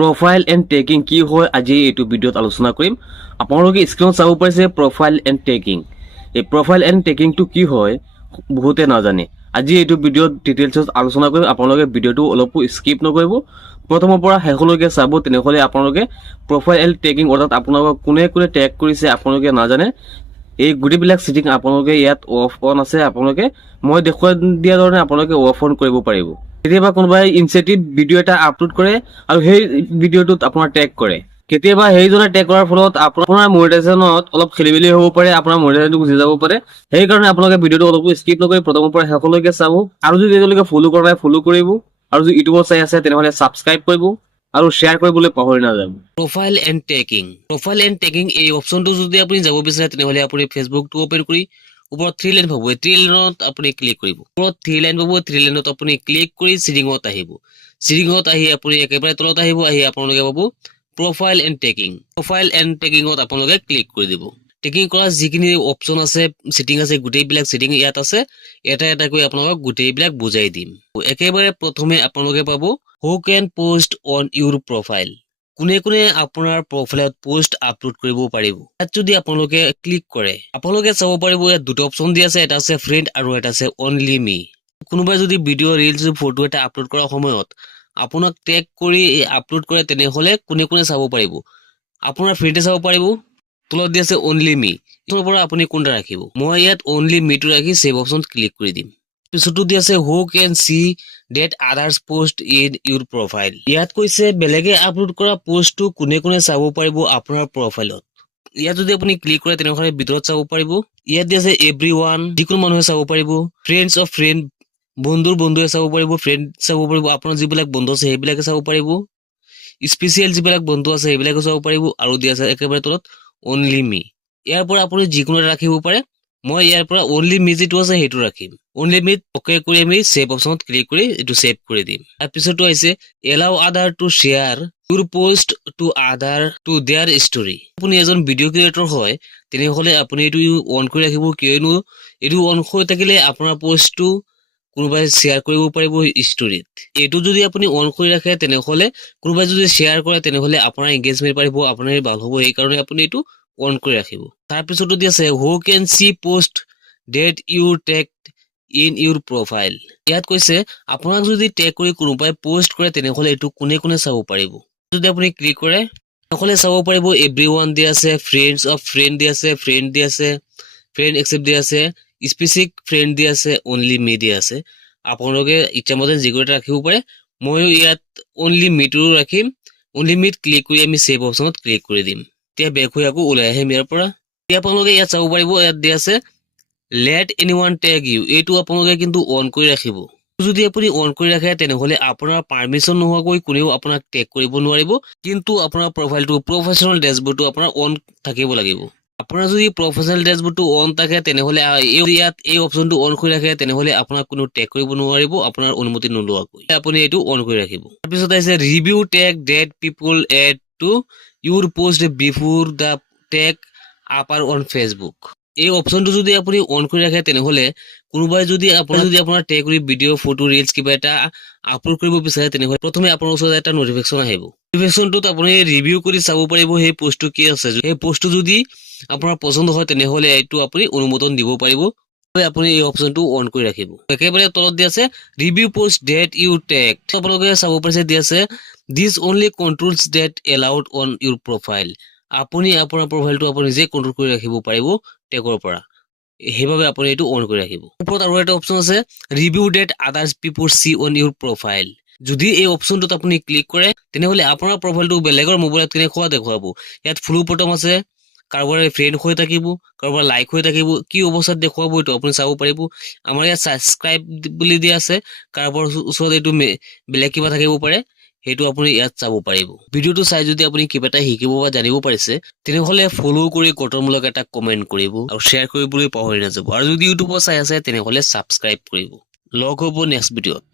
Profile and tagging কি হয় আজি এইটো ভিডিঅ'ত আলোচনা কৰিম। আপোনালোকে স্ক্ৰীনত চাব পাৰিছে প্ৰফাইল এণ্ড টেগিং। এই প্ৰফাইল এণ্ড টেগিংটো কি হয় বহুতে নাজানে। আজি এইটো ভিডিঅ'ত ডিটেইলছত আলোচনা কৰিম। আপোনালোকে ভিডিঅ'টো অলপো স্কিপ নকৰিব, প্ৰথমৰ পৰা শেষলৈকে চাব, তেনেহ'লে আপোনালোকে প্ৰফাইল এণ্ড টেগিং অৰ্থাৎ আপোনালোকক কোনে কোনে টেগ কৰিছে আপোনালোকে নাজানে। এই গোটেইবিলাক ছেটিং আপোনালোকে ইয়াত অফ অন আছে, আপোনালোকে মই দেখুৱাই দিয়া ধৰণে আপোনালোকে অফ অন কৰিব পাৰিব। কেতিয়াবা কোনোবাই ইনচেটিভ ভিডিঅ' এটা আপলোড কৰে আৰু সেই ভিডিঅ'টোত আপোনাৰ টেগ কৰে। কেতিয়াবা সেইজনে টেগ কৰাৰ ফলত আপোনাৰ মনিটাইজেশ্যনত অলপ খেলি মেলি হ'ব পাৰে, আপোনাৰ মনিটাইজেশ্যনটো গুচি যাব পাৰে। সেইকাৰণে আপোনালোকে ভিডিঅ'টো অলপ স্কিপ নকৰি প্ৰথমৰ পৰা শেষলৈকে চাব। আৰু যদি এতিয়ালৈকে ফ'ল' কৰা নাই ফ'ল' কৰিব, আৰু যদি ইউটিউবত চাই আছে তেনেহ'লে ছাবস্ক্ৰাইব কৰিব আৰু শ্বেয়াৰ কৰিবলৈ পাহৰি নাযাব। প্ৰফাইল এণ্ড টেগিং এই অপশ্যনটো যদি আপুনি যাব বিচাৰে তেনেহ'লে আপুনি ফেচবুকটো অপেন কৰি ওপৰত 3 লাইন পাব, 3 লাইনত আপুনি ক্লিক কৰিব। ওপৰত 3 লাইন পাব, 3 লাইনত আপুনি ক্লিক কৰি ছেটিংত আহিব। ছেটিংত আহি আপুনি একেবাৰে তলত আহিব, আহি আপোনালোকে পাব প্ৰফাইল এণ্ড টেগিঙত আপোনালোকে ক্লিক কৰি দিব। টেগিং কৰা যিখিনি অপশ্যন আছে, ছেটিং আছে, গোটেইবিলাক ছেটিং ইয়াত আছে। এটা এটাকৈ আপোনালোকক গোটেইবিলাক বুজাই দিম। একেবাৰে প্ৰথমে আপোনালোকে পাব হু কেন পোষ্ট অন ইউৰ প্ৰফাইল। কোনে কোনে আপোনাৰ প্ৰফাইলত পোষ্ট আপলোড কৰিব পাৰিব। ইয়াত যদি আপোনালোকে ক্লিক কৰে আপোনালোকে চাব পাৰিব ইয়াত দুটা অপশ্যন দিয়া আছে, এটা আছে ফ্ৰেণ্ড আৰু এটা আছে অনলি মি। কোনোবাই যদি ভিডিঅ' ৰিলছ ফটো এটা আপলোড কৰাৰ সময়ত আপোনাক টেগ কৰি আপলোড কৰে তেনেহ'লে কোনে কোনে চাব পাৰিব। আপোনাৰ ফ্ৰেণ্ডে চাব পাৰিব, তলত দিয়া আছে অনলি মি, তাৰ পৰা আপুনি কোনটা ৰাখিব। মই ইয়াত অনলি মিটো ৰাখি ছেভ অপশ্যন ক্লিক কৰি দিম। পিছতো দিয়া আছে who can see that others post in your profile. ইয়াত কৈছে বেলেগে আপলোড কৰা পোষ্টটো কোনে কোনে চাব পাৰিব আপোনাৰ প্ৰফাইলত। ইয়াত যদি আপুনি ক্লিক কৰে তেনেহ'লে ভিতৰত চাব পাৰিব। ইয়াত দিয়া আছে এভৰিৱান, যিকোনো মানুহে চাব পাৰিব। ফ্ৰেণ্ডছ অফ ফ্ৰেণ্ড, বন্ধুৰ বন্ধুৱে চাব পাৰিব, ফ্ৰেণ্ড চাব পাৰিব, আপোনাৰ যিবিলাক বন্ধু আছে সেইবিলাকে চাব পাৰিব। স্পেচিয়েল যিবিলাক বন্ধু আছে সেইবিলাকে চাব পাৰিব। আৰু দিয়া আছে একেবাৰে তলত অনলি মি। ইয়াৰ পৰা আপুনি যিকোনো এটা ৰাখিব পাৰে। মই ইয়াৰ পৰা অনলি মি যিটো আছে সেইটো ৰাখিম। অনলি মিত অকে কৰি আমি ছেভ অপশ্যনত ক্লিক কৰি এইটো ছেভ কৰি দিম। তাৰপিছতো আহিছে এলাউ আদাৰ টু শ্বেয়াৰ ইউৰ পোষ্ট টু আদাৰ টু দেয়াৰ ষ্টৰী। আপুনি এজন ভিডিঅ' ক্ৰিয়েটৰ হয় তেনেহ'লে আপুনি এইটো অন কৰি ৰাখিব, কিয়নো এইটো অন হৈ থাকিলে আপোনাৰ পোষ্টটো কোনোবাই শ্বেয়াৰ কৰিব পাৰিব ষ্টৰীত। এইটো যদি আপুনি অন কৰি ৰাখে তেনেহ'লে কোনোবাই যদি শ্বেয়াৰ কৰে তেনেহ'লে আপোনাৰ এংগেজমেণ্ট পাৰিব, আপোনাৰ ভাল হ'ব। সেইকাৰণে আপুনি এইটো অন কৰি ৰাখিব। তাৰপিছতো দি আছে who can see post that your tag in your profile. ইয়াত কৈছে আপোনাক যদি টেগ কৰি কোনোবাই পোষ্ট কৰে তেনেহ'লে এইটো কোনে কোনে চাব পাৰিব। যদি আপুনি ক্লিক কৰে তেনেহ'লে চাব পাৰিব এভৰিৱান দিয়া আছে, ফ্ৰেণ্ডছ অফ ফ্ৰেণ্ড দিয়া আছে, ফ্ৰেণ্ড দিয়া আছে, ফ্ৰেণ্ড একচেপ্ট দিয়া আছে, স্পেচিফিক ফ্ৰেণ্ড দিয়া আছে, অনলি মি দিয়া আছে। আপোনালোকে ইচ্ছামতে যিকোনো এটা ৰাখিব পাৰে। ময়ো ইয়াত অনলি মিটো ৰাখিম। অনলি মিত ক্লিক কৰি আমি ছেভ অপশ্যনত ক্লিক কৰি দিম। এতিয়া বেক হৈ আকৌ ওলাই আহিম ইয়াৰ পৰা। এতিয়া আপোনালোকে ইয়াত চাব পাৰিব, ইয়াত দিয়া আছে লেট এনিৱান টেগ ইউ। এইটো আপোনালোকে কিন্তু অন কৰি ৰাখিব। যদি আপুনি অন কৰি ৰাখে তেনেহ'লে আপোনাৰ পাৰ্মিশ্যন নোহোৱাকৈ কোনেও আপোনাক টেগ কৰিব নোৱাৰিব। কিন্তু আপোনাৰ প্ৰফাইলটো প্ৰফেশ্যনেল ডেছবৰ্ডটো আপোনাৰ অন থাকিব লাগিব। আপোনাৰ যদি প্ৰফেশ্যনেল ডেছবৰ্ডটো অন থাকে তেনেহ'লে ইয়াত এই অপশ্যনটো অন কৰি ৰাখে তেনেহ'লে আপোনাক কোনো টেগ কৰিব নোৱাৰিব আপোনাৰ অনুমতি নোলোৱাকৈ। আপুনি এইটো অন কৰি ৰাখিব। তাৰপিছত আহিছে review tag that people add to your post before the tag appear on Facebook. এই অপশ্যনটো যদি আপুনি অন কৰি ৰাখে তেনেহ'লে কোনোবাই যদি আপোনাৰ টেগ কৰি ভিডিঅ' ফটো ৰিলছ কিবা এটা আপলোড কৰিব বিচাৰে তেনেহ'লে প্ৰথমে আপোনাৰ ওচৰত এটা নটিফিকেশ্যন আহিব। নটিফিকেশ্যনটোত আপুনি ৰিভিউ কৰি চাব পাৰিব সেই পোষ্টটো কি আছে। সেই পোষ্টটো যদি আপোনাৰ পচন্দ হয় তেনেহ'লে এইটো আপুনি অনুমোদন দিব পাৰিব। আপুনি এই অপশ্যনটো অন কৰি ৰাখিব। একেবাৰে তলত দিয়া আছে review post that you tag. আপোনালোকে চাব পাৰিছে দিয়া আছে this only controls that allowed on your profile. আপুনি আপোনাৰ প্ৰফাইলটো আপুনি নিজে কণ্ট্ৰল কৰি ৰাখিব পাৰিব টেগৰ পৰা। সেইবাবে আপুনি এইটো অন কৰি ৰাখিব। ওপৰত আৰু এটা অপশ্যন আছে review that others people see on your profile. যদি এই অপশ্যনটোত আপুনি ক্লিক কৰে তেনেহ'লে আপোনাৰ প্ৰফাইলটো বেলেগৰ মোবাইলত কেনেকুৱা দেখুৱাব। ইয়াত ফ্লো বটম আছে, কাৰোবাৰ ফ্ৰেণ্ড হৈ থাকিব, কাৰোবাৰ লাইক হৈ থাকিব, কি অৱস্থাত দেখুৱাব এইটো আপুনি চাব পাৰিব। আমাৰ ইয়াত ছাবস্ক্ৰাইব বুলি দিয়া আছে, কাৰোবাৰ ওচৰত এইটো বেলেগ কিবা থাকিব পাৰে, সেইটো আপুনি ইয়াত চাব পাৰিব। ভিডিঅ'টো চাই যদি আপুনি কিবা এটা শিকিব বা জানিব পাৰিছে তেনেহ'লে ফ'ল' কৰি গঠনমূলক এটা কমেণ্ট কৰিব আৰু শ্বেয়াৰ কৰিবলৈ পাহৰি নাযাব। আৰু যদি ইউটিউবত চাই আছে তেনেহ'লে ছাবস্ক্ৰাইব কৰিব। লগ হ'ব নেক্সট ভিডিঅ'ত।